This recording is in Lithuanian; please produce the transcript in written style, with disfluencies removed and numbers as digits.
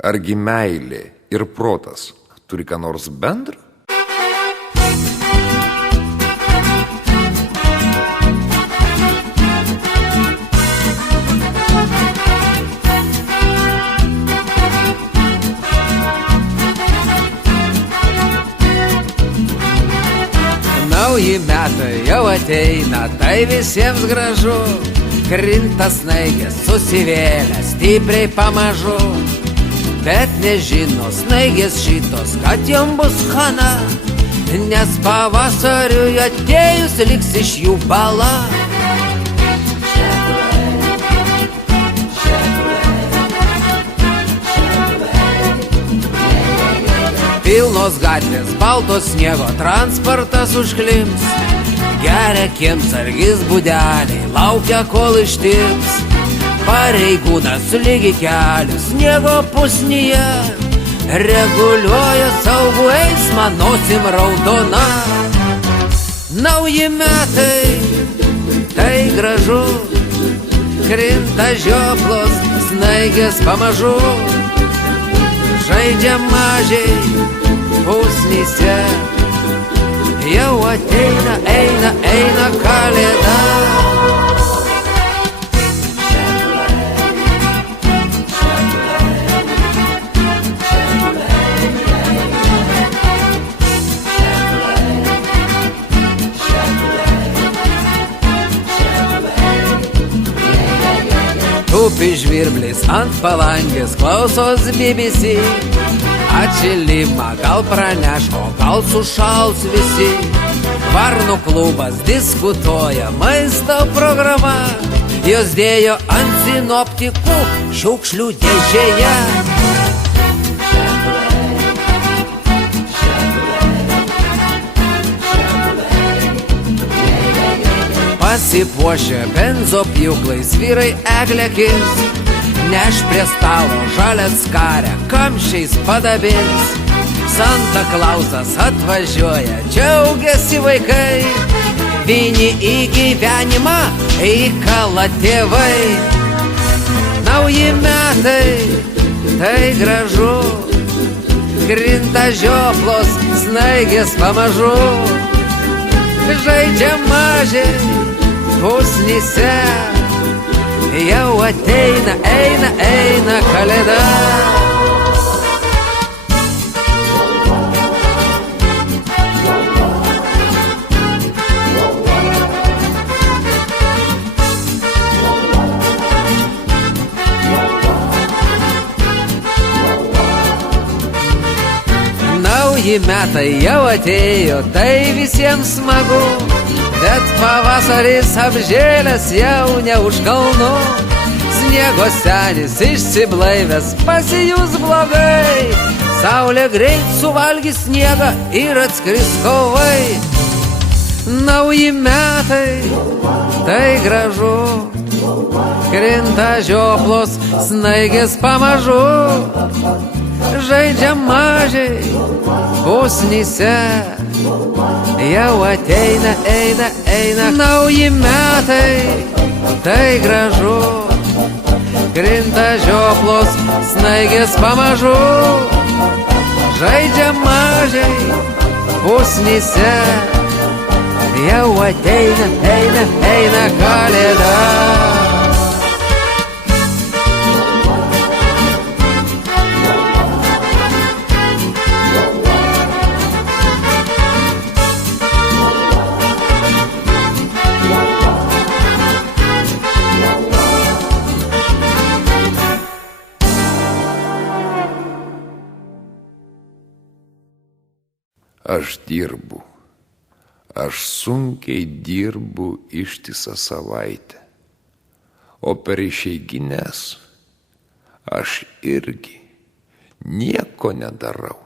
Argi meilė ir protas turi ką nors bendra? Nauji metai jau ateina, tai visiems gražu. Krinta snaigės, susivėlę stipriai pamažu. Bet nežino snaigės šitos, kad jom bus chana, nes pavasariui atėjus liks iš jų bala. Pilnos gatvės, baltos sniego, transportas užklims. Geria kiemsargis būdeliai, laukia kol ištirps. Pareigūnas lygi kelių sniego pusnyje, reguliuoja saugų eismą nosim raudona. Nauji metai, tai gražu, krinta žioplos, snaigės pamažu. Žaidžia mažiai pusnyse, jau ateina, eina kalėda. Tupi žvirblis ant palangės, klausos BBC. Atšilimą gal praneš, o gal sušals visi. Varnų klubas diskutuoja, maisto programa. Jos dėjo ant sinoptikų šiukšlių dėžėje. Pasipuošę benzopjūklais vyrai eglekis, neš prie stalo žalią skarę, kamščiais padabins. Santa Klausas atvažiuoja, džiaugiasi vaikai, vinį į gyvenimą įkala tėvai. Nauji metai, tai gražu, krinta žioplos, snaigės pamažu. Žaidžia mažiai pusnyse, jau ateina, eina kalėda. Nauji metai jau atėjo, tai visiems smagu. Bet pavasaris apžėlęs jau ne už kalnų. Sniego senis išsiblaivęs pasijus blogai. Saulė greit suvalgys sniegą ir atskris kovai. Nauji metai, tai gražu, krinta žioplos, snaigės pamažu. Žaidžia mažiai pusnyse, jau ateina, eina nauji metai, tai gražu, krinta žioplos, snaigės pamažu. Žaidžia mažiai pusnyse, jau ateina, eina kalėda. Aš dirbu, aš sunkiai dirbu ištisą savaitę, o per išeigines aš irgi nieko nedarau.